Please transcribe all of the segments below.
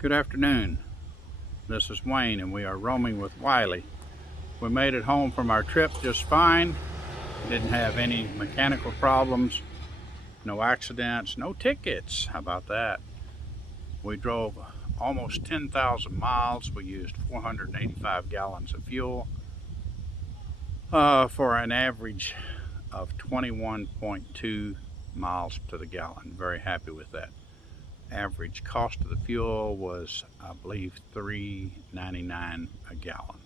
Good afternoon. This is Wayne and we are roaming with Wiley. We made it home from our trip just fine. Didn't have any mechanical problems, no accidents, no tickets. How about that? We drove almost 10,000 miles. We used 485 gallons of fuel for an average of 21.2 miles to the gallon. Very happy with that. Average cost of the fuel was, I believe, $3.99 a gallon.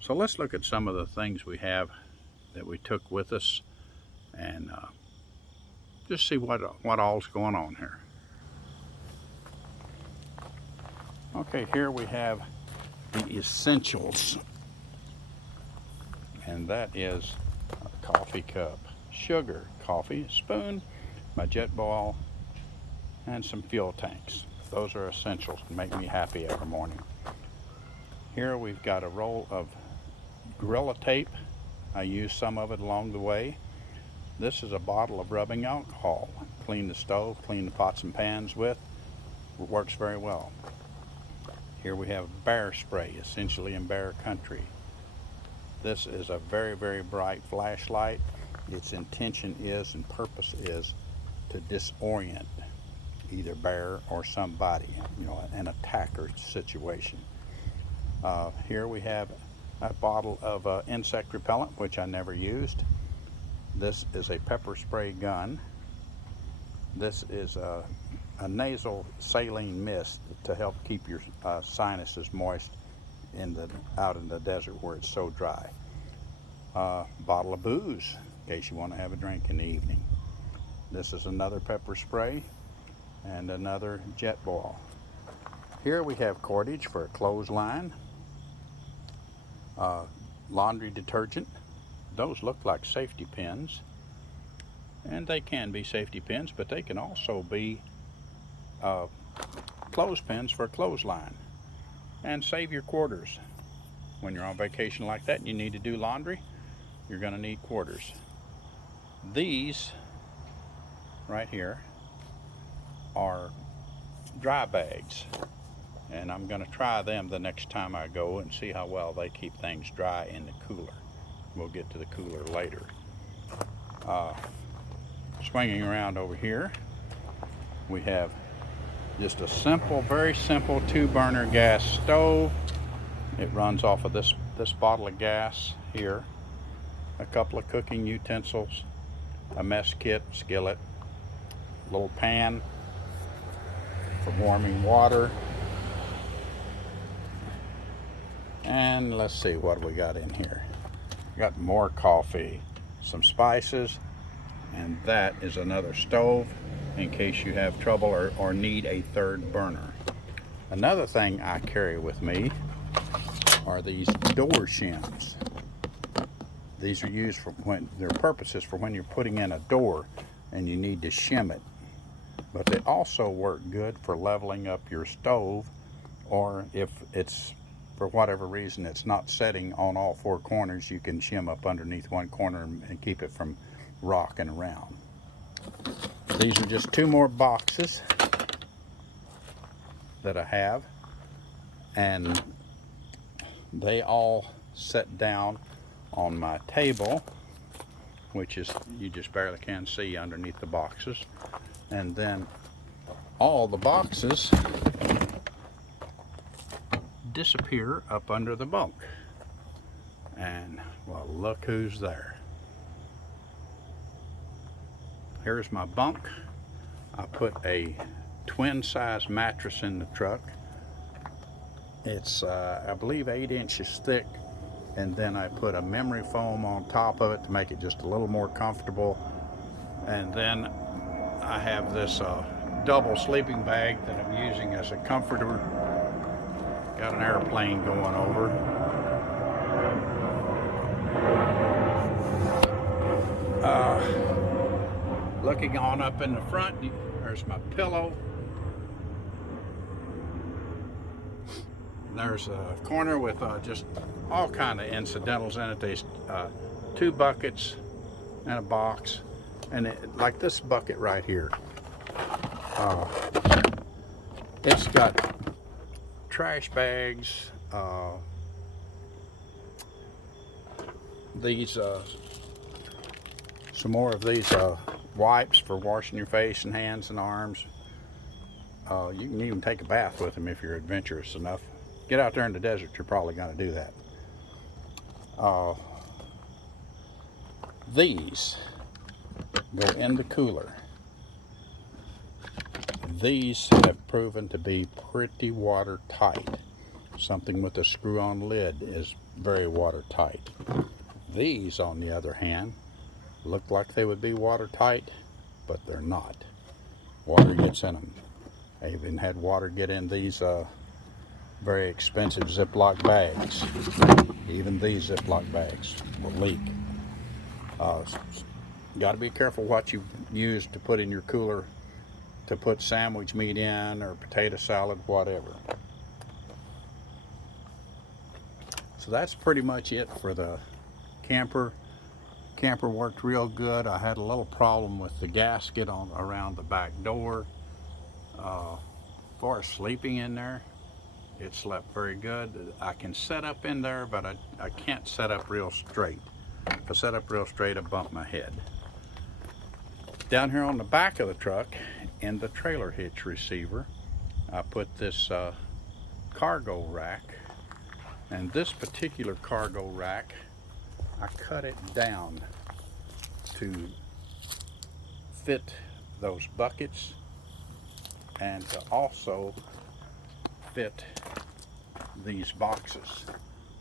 So let's look at some of the things we have that we took with us and just see what all's going on here. Okay, here we have the essentials, and that is a coffee cup, sugar, coffee, spoon, my Jetboil, and some fuel tanks. Those are essentials to make me happy every morning. Here we've got a roll of Gorilla Tape. I use some of it along the way. This is a bottle of rubbing alcohol. Clean the stove, clean the pots and pans with. It works very well. Here we have bear spray, essentially in bear country. This is a very, very bright flashlight. Its intention is and purpose is to disorient either bear or somebody, an attacker situation. Here we have a bottle of insect repellent, which I never used. This is a pepper spray gun. This is a nasal saline mist to help keep your sinuses moist out in the desert where it's so dry. Bottle of booze in case you want to have a drink in the evening. This is another pepper spray and another Jetboil. Here we have cordage for a clothesline, laundry detergent. Those look like safety pins, and they can be safety pins, but they can also be clothespins for a clothesline. And save your quarters. When you're on vacation like that and you need to do laundry, you're going to need quarters. These right here are dry bags, and I'm going to try them the next time I go and see how well they keep things dry in the cooler. We'll get to the cooler later. Swinging around over here, we have just a simple, very simple 2-burner gas stove. It runs off of this bottle of gas here, a couple of cooking utensils, a mess kit, skillet, a little pan for warming water, and let's see what we got in here. We got more coffee, some spices, and that is another stove in case you have trouble or need a third burner. Another thing I carry with me are these door shims. These are used for when their purpose is for when you're putting in a door and you need to shim it. But they also work good for leveling up your stove, or if it's for whatever reason it's not setting on all 4 corners, you can shim up underneath one corner and keep it from rocking around. These are just 2 more boxes that I have, and they all set down on my table, which is, you just barely can see underneath the boxes. And then all the boxes disappear up under the bunk. And well, look who's there. Here's my bunk. I put a twin size mattress in the truck. It's I believe 8 inches thick, and then I put a memory foam on top of it to make it just a little more comfortable. And then I have this double sleeping bag that I'm using as a comforter. Got an airplane going over. Looking on up in the front, there's my pillow. There's a corner with just all kind of incidentals in it. There's 2 buckets and a box, and like this bucket right here. It's got trash bags, these some more of these wipes for washing your face and hands and arms. You can even take a bath with them if you're adventurous enough. Get out there in the desert, you're probably going to do that. These go in the cooler. These have proven to be pretty watertight. Something with a screw-on lid is very watertight. These, on the other hand, look like they would be watertight, but they're not. Water gets in them. I even had water get in these very expensive Ziploc bags. Even these Ziploc bags will leak. Got to be careful what you use to put in your cooler to put sandwich meat in or potato salad, whatever. So that's pretty much it for the camper. Camper worked real good. I had a little problem with the gasket around the back door. As far as sleeping in there, it slept very good. I can set up in there, but I can't set up real straight. If I set up real straight, I bump my head. Down here on the back of the truck, in the trailer hitch receiver, I put this cargo rack. And this particular cargo rack, I cut it down to fit those buckets and to also fit these boxes.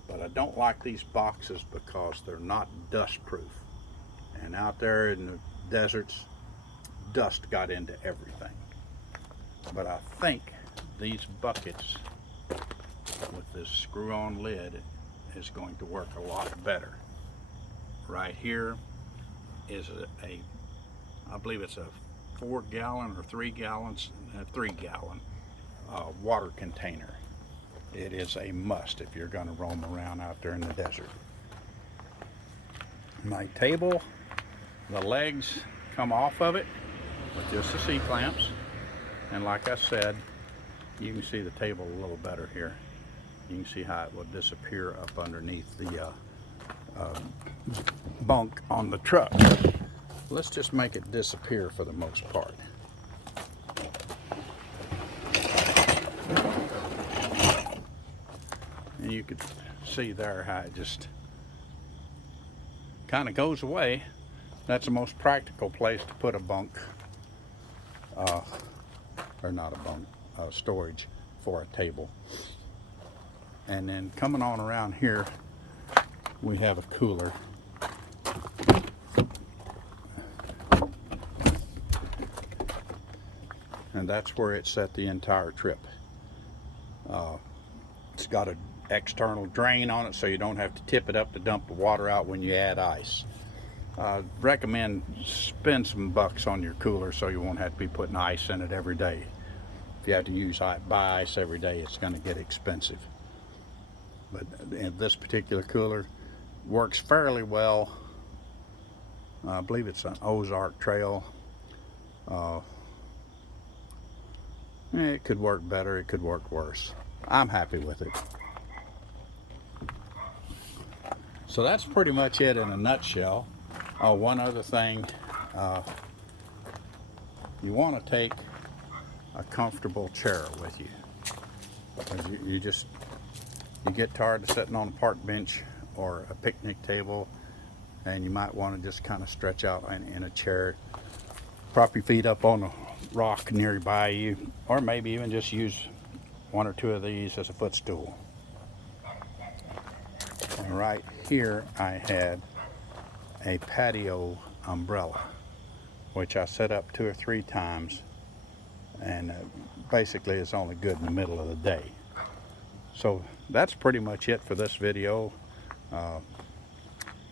But I don't like these boxes because they're not dust proof. And out there in the deserts, dust got into everything. But I think these buckets with this screw-on lid is going to work a lot better. Right here is I believe it's a 4-gallon or 3 gallons, 3-gallon water container. It is a must if you're going to roam around out there in the desert. My table, the legs come off of it with just the C-clamps, and like I said, you can see the table a little better here. You can see how it will disappear up underneath the bunk on the truck. Let's just make it disappear for the most part. And you could see there how it just kind of goes away. That's the most practical place to put a bunk, or not a bunk, storage for a table. And then coming on around here, we have a cooler. And that's where it set the entire trip. It's got an external drain on it so you don't have to tip it up to dump the water out when you add ice. Recommend spend some bucks on your cooler so you won't have to be putting ice in it every day. If you have to buy ice every day, it's going to get expensive. But in this particular cooler, works fairly well. I believe it's an Ozark Trail. It could work better, it could work worse. I'm happy with it. So that's pretty much it in a nutshell. Oh, one other thing, you want to take a comfortable chair with you. Because you get tired of sitting on a park bench or a picnic table, and you might want to just kind of stretch out in a chair, prop your feet up on a rock nearby you, or maybe even just use 1 or 2 of these as a footstool. And right here I had a patio umbrella, which I set up 2 or 3 times, and basically it's only good in the middle of the day. So that's pretty much it for this video.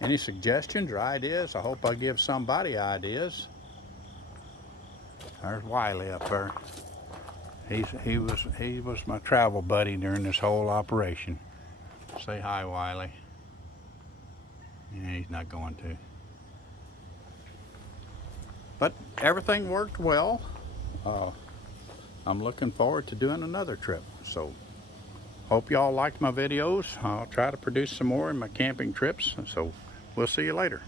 Any suggestions or ideas? I hope I give somebody ideas. There's Wiley up there. He was my travel buddy during this whole operation. Say hi, Wiley. Yeah, he's not going to. But everything worked well. I'm looking forward to doing another trip. So Hope y'all liked my videos. I'll try to produce some more in my camping trips. So we'll see you later.